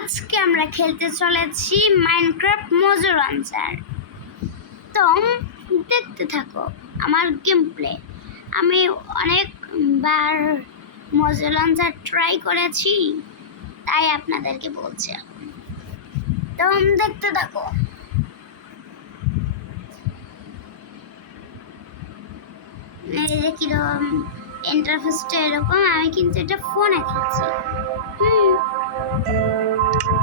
আজকে আমরা খেলতে চলেছি মাইনক্রাফট মোজো লঞ্চার। তো দেখতে থাকো আমার গেম প্লে। আমি অনেকবার মোজো লঞ্চার ট্রাই করেছি, তাই আপনাদেরকে বলছি এখন। তো দেখতে থাকো। এই যে কিরকম ইন্টারফেসটা এরকম, আমি কিন্তু এটা ফোনে খেলছি।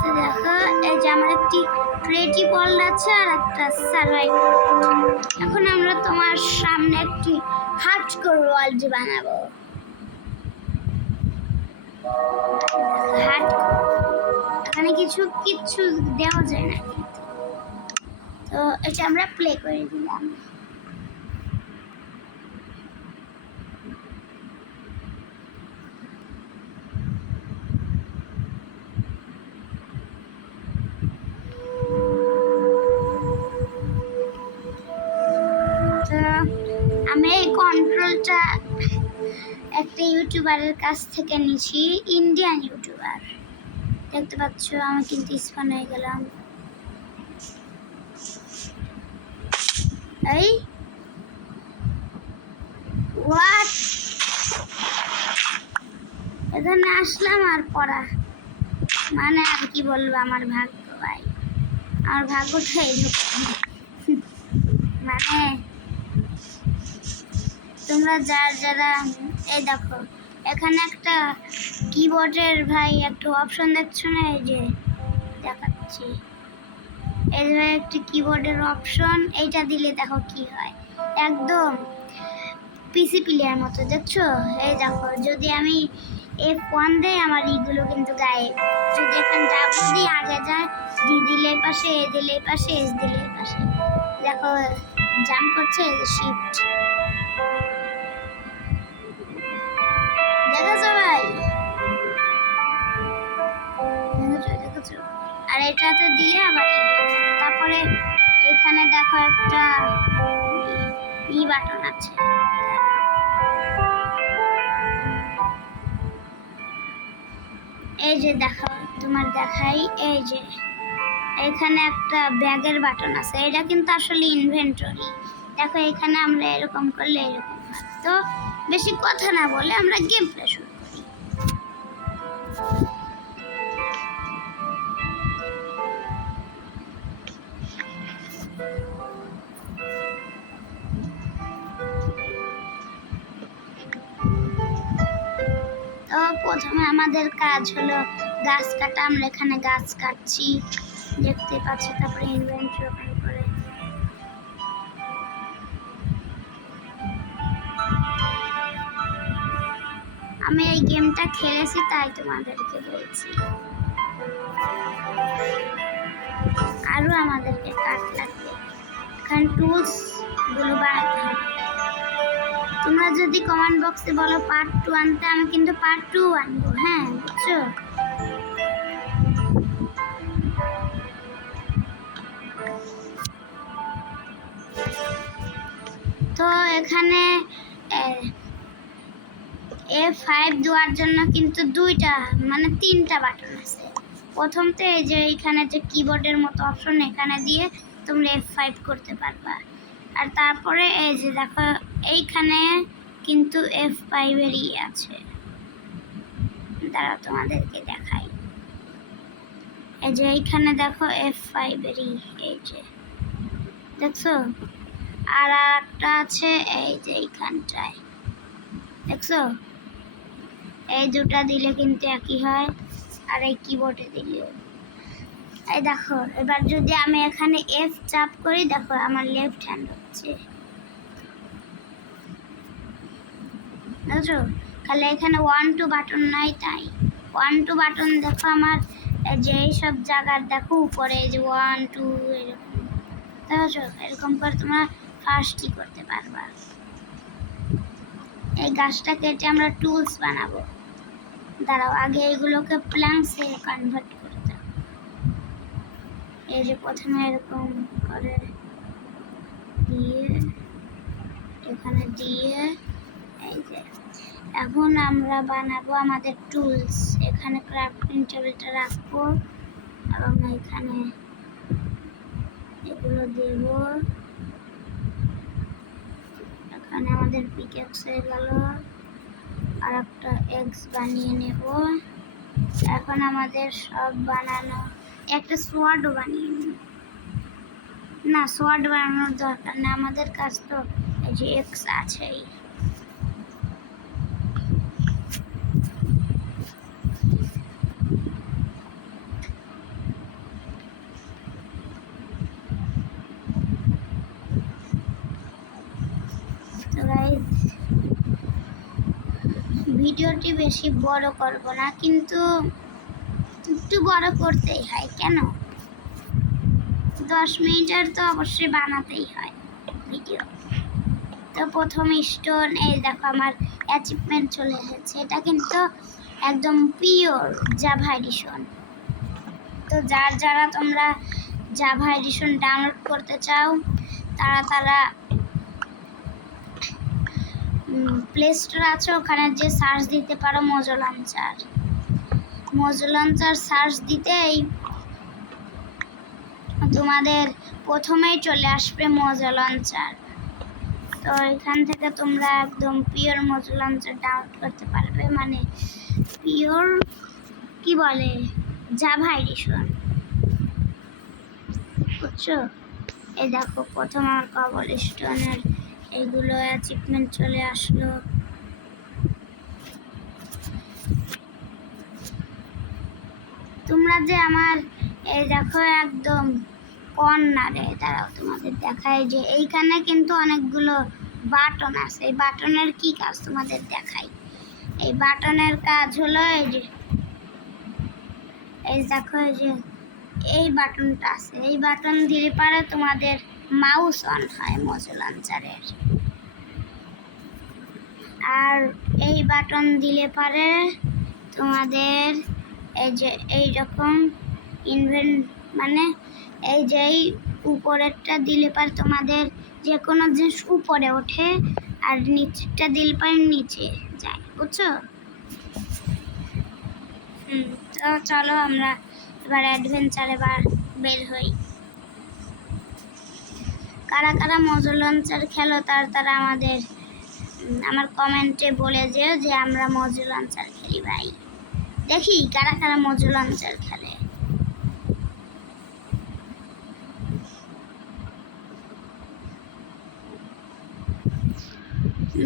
তো দেখো, এই যে আমার একটি ক্রিয়েটিভ ওয়ার্ল্ড আছে আর একটা সার্ভাইভাল। এখন আমরা তোমার সামনে একটি হার্ডকোর ওয়ার্ল্ড বানাবো। হার্ডকোর, এখানে কিচ্ছু দেওয়া যায় না, তো এটা আমরা প্লে করে দিলাম। আমি এই কন্ট্রোলটা একটা ইউটিউবারের কাছ থেকে নিয়েছি, ইন্ডিয়ান ইউটিউবার। দেখতে পাচ্ছ আমি কিন্তু স্পন হয়ে গেলাম। এই হোয়াট, এখানে আসলাম আর পড়া মানে আর কি বলবো, আমার ভাগ্য ভাই, আমার ভাগ্যটাই মানে তোমরা যারা এই দেখো, এখানে একটা কিবোর্ডের ভাই একটা অপশন দেখছো না, এই যে দেখাচ্ছি, এই যে একটি কিবোর্ডের অপশন, এইটা দিলে দেখো কি হয়, একদম পিসি প্লেয়ার মতো। দেখছো, এই দেখো, যদি আমি F1 দেই আমার এইগুলো কিন্তু গায়ে, যদি এখানে ডাব্লিউ দিয়ে আগে যায়, ডি দিলে পাশে, এ দিলে পাশে, এস দিলে পাশে, দেখো জাম্প করছে, শিফট, দেখেছো ভাই, দেখেছো। আর এটাতে দিলে আবার তারপরে এখানে দেখো একটা ই বাটন আছে, এই যে দেখো তোমার দেখাই, এই যে এখানে একটা ব্যাগের বাটন আছে, এটা কিন্তু আসলে ইনভেন্টরি। দেখো এখানে আমরা এরকম করলে এরকম হয়। তো বেশি কথা না বলে আমরা গেম প্লে শুরু করি। তো প্রথমে আমাদের কাজ হলো গাছ কাটা। আমরা এখানে গাছ কাটছি, দেখতে পাচ্ছি। তারপরে ইনভেন্টরি ওপেন করে আমি এই গেমটা খেলেছি, তাই তোমাদেরকে বলছি। আরো আমাদেরকে কাঠ লাগবে, এখানে টুলস গুলো বানাতে হবে। তোমরা যদি কমেন্ট বক্সে বলো পার্ট 2 আনতে, আমি কিন্তু পার্ট 2 আনবো, হ্যাঁ বুঝছো। তো এখানে F5 দেওয়ার জন্য কিন্তু তিনটা বাটন আছে। প্রথমতে এই যে এইখানে যে কিবোর্ডের মতো অপশন, এখানে দিয়ে তোমরা F5 করতে পারবা। আর তারপরে এই যে দেখো এইখানে কিন্তু F5 এরই আছে, দাঁড়াও তোমাদেরকে দেখাই। এই যে এইখানে দেখো F5 এরই, এই যে দেখছো। আর একটা আছে এই যে এইখানটায়, দেখছো, এই দুটা দিলে কিন্তু একই হয়, আর এই কিবোর্ডে দিলেও। এই দেখো, এবার যদি আমি এখানে F চাপ করি, দেখো আমার লেফট হ্যান্ড হচ্ছে, বুঝছো। তাহলে এখানে 1 2 বাটন নাই, তাই 1 2 বাটন দেখো আমার যে এইসব জায়গার দেখো উপরে, এই যে 1 2 এরকম, বুঝছো। এরকম করে তোমরা ফার্স্টই করতে পারবা। এই গাছটা কেটে আমরা টুলস বানাবো। দাঁড়াও, আগে এগুলোকে প্ল্যাঙ্কসে কনভার্ট করতে হবে। এই যে প্রথমে এরকম করে দিয়ে এখানে দিয়ে, এই যে এখন আমরা বানাবো আমাদের টুলস। এখানে ক্রাফটিং টেবিলটা রাখবো, এবং এখানে এগুলো দেব। এখানে আমাদের পিকেক্স হয়ে গেল। আর একটা এক্স বানিয়ে নেব। এখন আমাদের সব বানানো, একটা সোয়ার্ডও বানিয়ে নেব। না, সোয়ার্ড বানানোর দরকার না, আমাদের কাছ তো এই যে এক্স আছেই। তো গাইস, ভিডিওটি বেশি বড় করব না, কিন্তু একটু বড় করতেই হয়। কেন? 10 মিনিটের তো অবশ্যই বানাতেই হয় ভিডিও। তো প্রথম স্টোন, এই দেখো আমার অ্যাচিভমেন্ট চলে এসেছে। এটা কিন্তু একদম পিওর জাভা এডিশন। তো যারা তোমরা জাভা এডিশন ডাউনলোড করতে চাও, তারা প্লে স্টোর আছে, ওখানে যে সার্চ দিতে পারো মোজো লঞ্চার সার্চ দিতেই তোমাদের প্রথমেই চলে আসবে মোজো লঞ্চার। তো এখান থেকে তোমরা একদম পিওর মোজো লঞ্চার ডাউনলোড করতে পারবে, মানে পিওর কি বলে জাভা এডিশন, বুঝছো? এই দেখো প্রথম আমার কবল স্টোনের এইগুলো অ্যাচিভমেন্ট চলে আসলো। তোমরা যে আমার এই দেখো একদম কর্নারে, দাঁড়াও তোমাদের দেখায়, যে এইখানে কিন্তু অনেকগুলো বাটন আছে। এই বাটনের কি কাজ তোমাদের দেখাই। এই বাটনের কাজ হলো এই যে, এই দেখো এই যে এই বাটনটা আছে, এই বাটন দিলে পারে তোমাদের মাউস অন হয় মোজো লঞ্চারের। আর এই বাটন দিলে পারে তোমাদের এই যে এইরকম মানে এই যে উপরেরটা দিলে পারে তোমাদের যে কোনো জিনিস উপরে ওঠে, আর নিচেরটা দিলে পারে নিচে যায়, বুঝছো? তো চলো আমরা এবার অ্যাডভেঞ্চারে বের হই। কারা কারা মোজো লঞ্চার খেলো তারা আমার কমেন্টে বলে যেও যে আমরা মোজো লঞ্চার খেলি ভাই। দেখি কারা কারা মোজো লঞ্চার খেলে।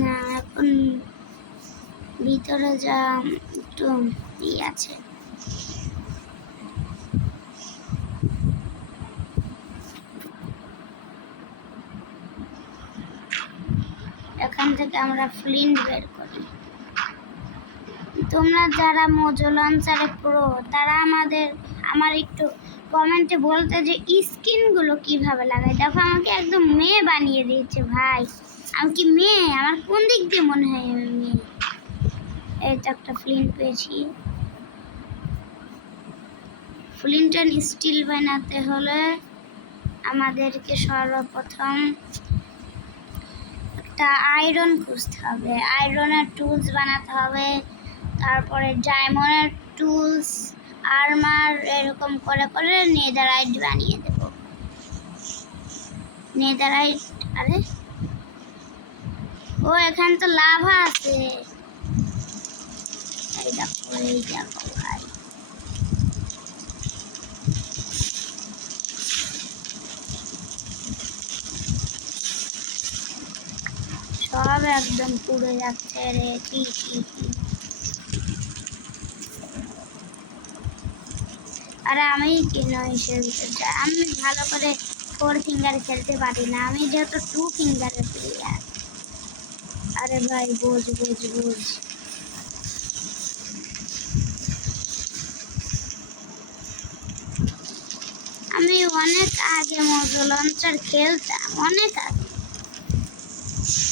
না, এখন ভিতরে যা একটু আছে। এখান থেকে আমরা ফ্লিন্ট বের করি। তোমরা যারা মোজো লঞ্চারে প্রো, তারা আমার একটু কমেন্টে বলতে যে স্কিনগুলো কিভাবে লাগায়। দেখো আমাকে একদম মেয়ে বানিয়ে দিয়েছে ভাই। আমি কি মেয়ে? আমার কোন দিক দিয়ে মনে হয় আমি মেয়ে? এই তো একটা ফ্লিন্ট পেয়েছি। ফ্লিন্ট অ্যান্ড স্টিল বানাতে হলে আমাদেরকে সর্বপ্রথম একটা আয়রন খুঁজতে হবে, আয়রনের টুলস বানাতে হবে, তারপরে ডায়মন্ডের টুলস, আর্মার, এরকম করে করে নেদারাইট বানিয়ে দেব। নেদারাইট, আরে ও এখানে তো লাভা আছে। এই দেখো ভাই, সব একদম পুড়ে যাচ্ছে রে। কি আরে আমি কেন হিসেবে আমি ভালো করে 4 ফিঙ্গার খেলতে পারি না, আমি যেহেতু 2 ফিঙ্গারের প্লেয়ার। আরে ভাই বোঝ। আমি অনেক আগে মোজো লঞ্চার খেলতাম, অনেক আগে,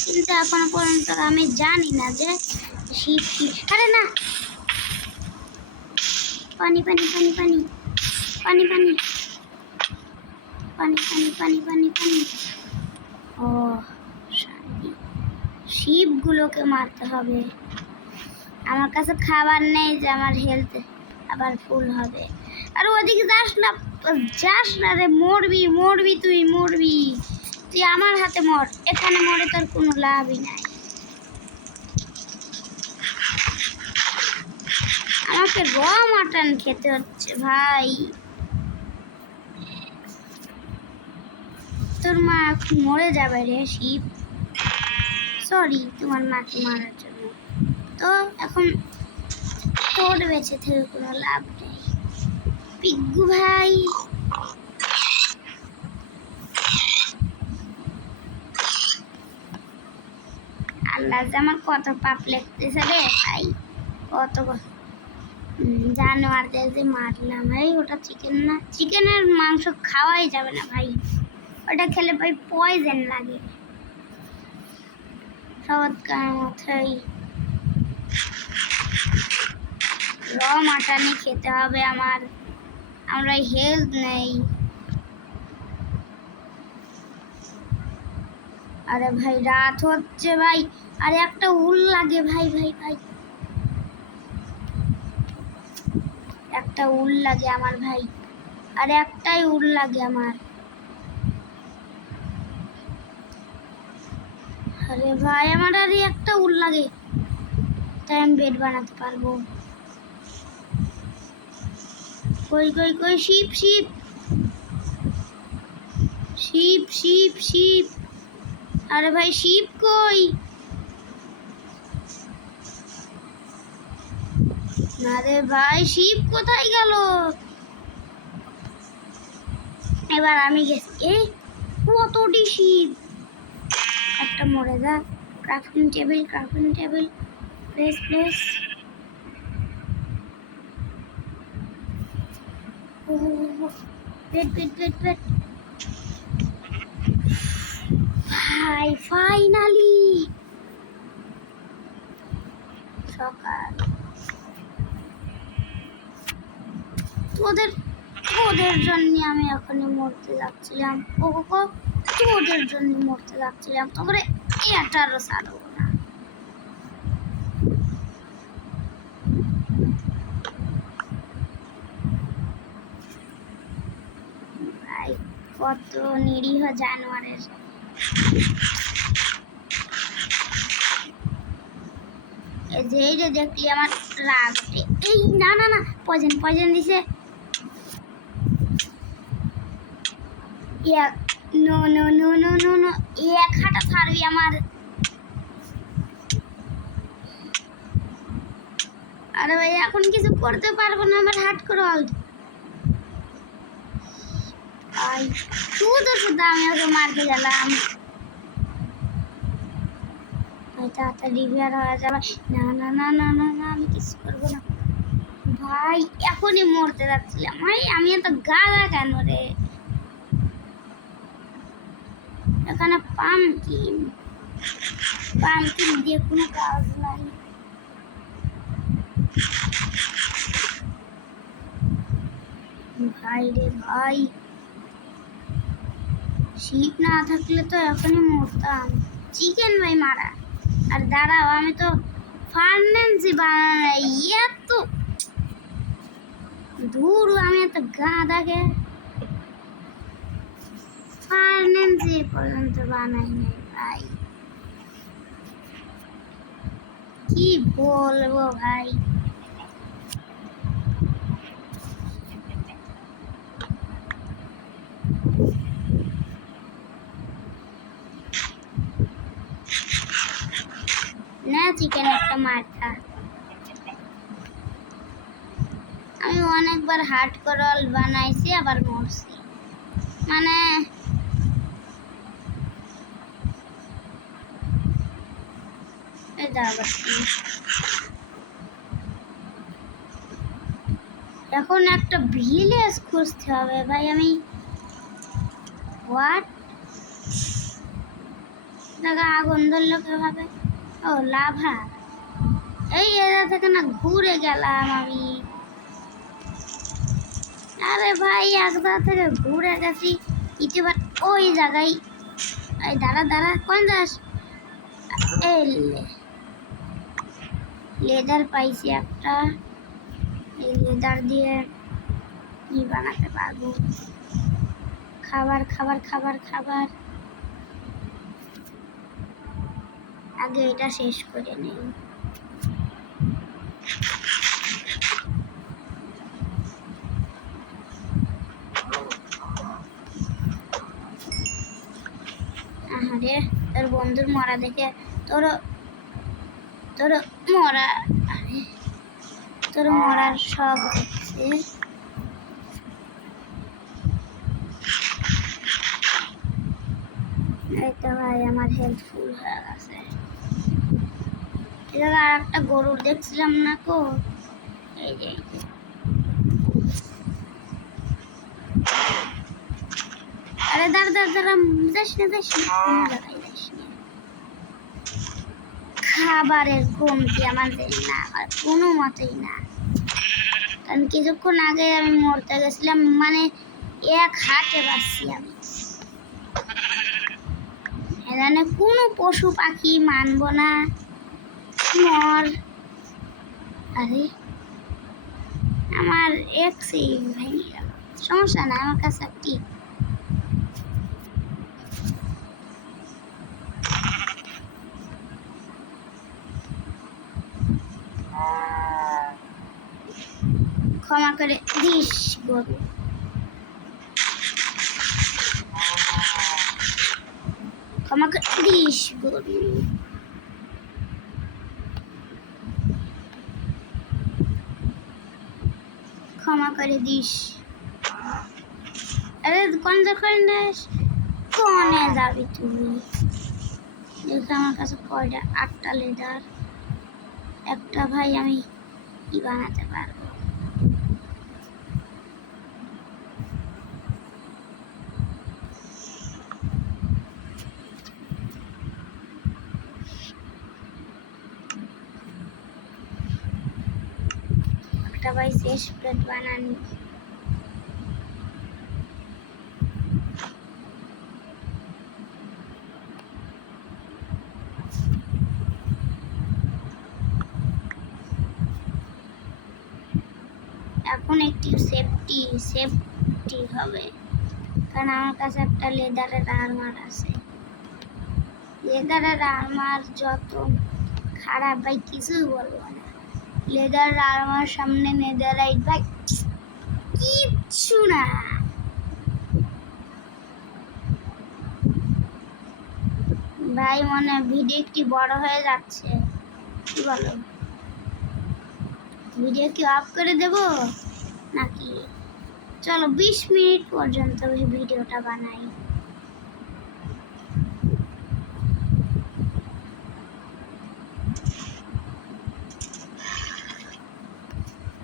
কিন্তু এখনো পর্যন্ত আমি জানি না যে শীত কি। আরে না, পানি পানি পানি পানি পানি পানি পানি পানি পানি পানি পানি। ও শান্তি, শিপগুলোকে মারতে হবে। আমার কাছে খাবার নেই যে আমার হেলথ আবার ফুল হবে। আর ওদিকে যাস না রে, মরবি মরবি, তুই মরবি, তুই আমার হাতে মর, এখানে মরে তোর কোনো লাভই নাই। আমাকে র মাটন খেতে হচ্ছে ভাই। তোর মা এখন মরে যাবে রে শিব, সরি তোমার মাকে মারার জন্য। তো এখন তোর বেঁচে থেকে কোনো লাভ নেই পিগ্গু ভাই। আল্লাহ যে আমার কত পাপ লেগতেছে রে ভাই, কত জানোয়ারদের যে মারলাম। এই ওটা চিকেন না, চিকেনের মাংস খাওয়াই যাবে না ভাই, ওটা খেলে ভাই পয়জন লাগে। সৎকার মতোই র মাটনই খেতে হবে আমার, আমরা হেলথ নেই। আরে ভাই রাত হচ্ছে ভাই, আরে একটা উল লাগে ভাই, ভাই ভাই একটা উল লাগে আমার ভাই, আরে একটাই উল লাগে আমার। আরে ভাই আমার আরে একটা উল লাগে, তাই আমি বেড বানাতে পারবো। কই কই কই, ship ship ship ship ship, আরে ভাই শিপ কই? আরে ভাই শিপ কোথায় গেল? এবার আমি গেছি, এই কতটি শিপ, একটা মরে যা। Crafting table, crafting table, place place. Wait wait wait wait ভাই, ফাইনালি সকাল। তোদের তোদের জন্য আমি এখনই মরতে যাচ্ছিলাম, ও তোদের জন্য মরতে যাচ্ছিলাম, তোদের এটারও ছাড়বো না ভাই। কত নিরীহ জানোয়ারের এই যে দেখলি আমার রাগ। এই না না না, পয়জন পয়জন দিছে। No no no no no no, এক হাঁটা ছাড়বি আমার। আরে ভাই এখন কিছু করতে পারবো না, আমার হাট করে অল ভাই, শুধু শুধু আমি ওকে মারতে গেলাম। তাড়াতাড়ি রিপেয়ার হয়ে যাবে। না না না না না না, আমি কিছু করবো না ভাই, এখনই মরতে যাচ্ছিলাম ভাই। আমি এত গাধা কেন রে? এখানে পামকিন, পামকিন দিয়ে কোনো কাজ নাই ভাই রে ভাই। শিপ না থাকলে তো এখনই মরতাম। চিকেন ভাই মারা। আর দাঁড়াও, আমি তো ফার্নেন্সি বানাই, এত দূর আমি এত গাঁদাকে ফার্নেন্সি পর্যন্ত বানাই নাই ভাই, কি বলবো ভাই। না চিকেন একটা মারতা। আমি অনেকবার হার্ড করল বানাইছি, আবার মরছি, মানে এখন একটা ভিলেজ খুঁজতে হবে ভাই। আমি হোয়াট দেখা আগুন ধরলো কিভাবে? ও লাভা, এই এরিয়া থেকে না ঘুরে গেলাম আমি। আরে ভাই একবার থেকে ঘুরে গেছি, ইতিবার ওই জায়গায়। এই দাঁড়া দাঁড়া, কোন যাস? এই লেদার পাইছি একটা, এই লেদার দিয়ে কি বানাতে পারবো। খাবার খাবার খাবার খাবার, আগে এটা শেষ করে নেই। আরে তোর বন্ধুর মরা দেখে তোর তোর মরা, আরে তোর মরার শখ হচ্ছে। এই তো ভাই আমার হেল্পফুল হয়ে গেছে। আর একটা গরুর দেখছিলাম না কো, এই যে আরে দাঁড়া দাঁড়া দাঁড়া, যাস না যাস না, কোনো জায়গায় যাস না। খাবারের কমতি আমাদের না, আর কোনো মতেই না। কারণ কিছুক্ষণ আগে আমি মরতে গেছিলাম, মানে এক হাতে বাঁচছি আমি। এখানে কোনো পশু পাখি মানবো না, মর। আরে আমার এক্সই ভেঙে গেল, সমস্যা না, আমার কাছে একটি ক্ষমা করে দিস গরু। ক্ষমা করে দিস গরু। ক্ষমা করে দিস। আরে কোন কনে যাবি তুই? দেখো আমার কাছে কয়টা, 8টা লেদার। একটা ভাই আমি কি বানাতে পারবো। একটা ভাই শেষ প্লেট বানানি। এখন একটি সেফটি হবে, কারণ আমার কাছে একটা লেদারের আর্মার আছে। লেদারের আর্মার যত খারাপ ভাই কিছুই বলবো না। লেদার আর্মার সামনে নেদারাইট ভাই কিচ্ছু না। ভাই মনে ভিডিও একটি বড় হয়ে যাচ্ছে, কি বলো? ভিডিও কি অফ করে দেব নাকি? চলো 20 মিনিট পর্যন্ত এই ভিডিওটা বানাই।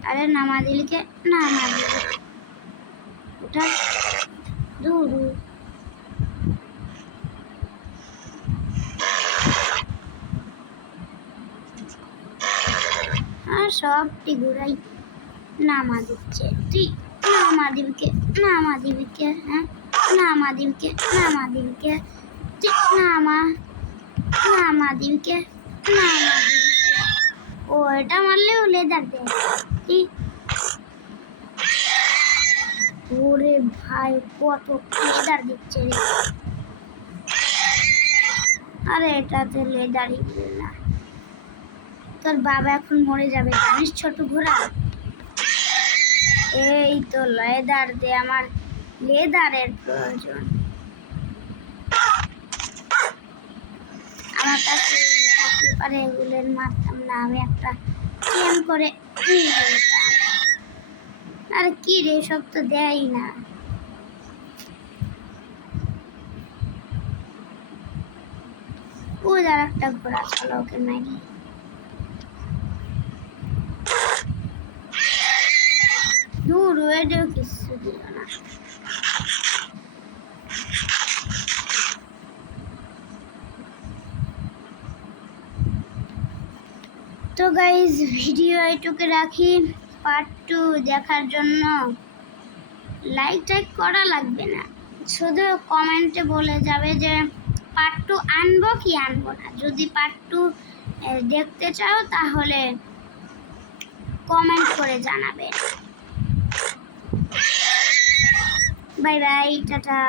আরে নামা দিলকে নামা দিল, ওটা দূর। আর সবটি ঘুরাই নামা দিচ্ছে। তুই নামা দিবকে, নামা দিবকে, হ্যাঁ নামা দিবকে, নামা দিবকে, তুই নামা নামা দিবকে, নামা দিবকে। ও এটা মারলেও লেদার দেয়। ওরে ভাই কত লেদার দিচ্ছে রে। আরে এটাতে লেদারই দিল না। তোর বাবা এখন মরে যাবে জানিস ছোট ঘোড়া। এই তো লেদার দে, আমার লেদারের প্রয়োজন। আমার কাছে থাকতে পারে এগুলোর মারতাম না, আমি একটা চেন করে নিয়ে যেতাম। আর কি রে, সব তো দেয় না। ও যার একটা ঘোড়া ছিল, ওকে মারি। দূর ওয়েডেও কিছু দিল না। তো গাইজ ভিডিও এটুকু রাখি। পার্ট 2 দেখার জন্য লাইক করা লাগবে না, শুধু কমেন্টে বলে যাবে যে পার্ট 2 আনবো কি আনবো না। যদি পার্ট 2 দেখতে চাও তাহলে কমেন্ট করে জানাবে। Bye bye, tata.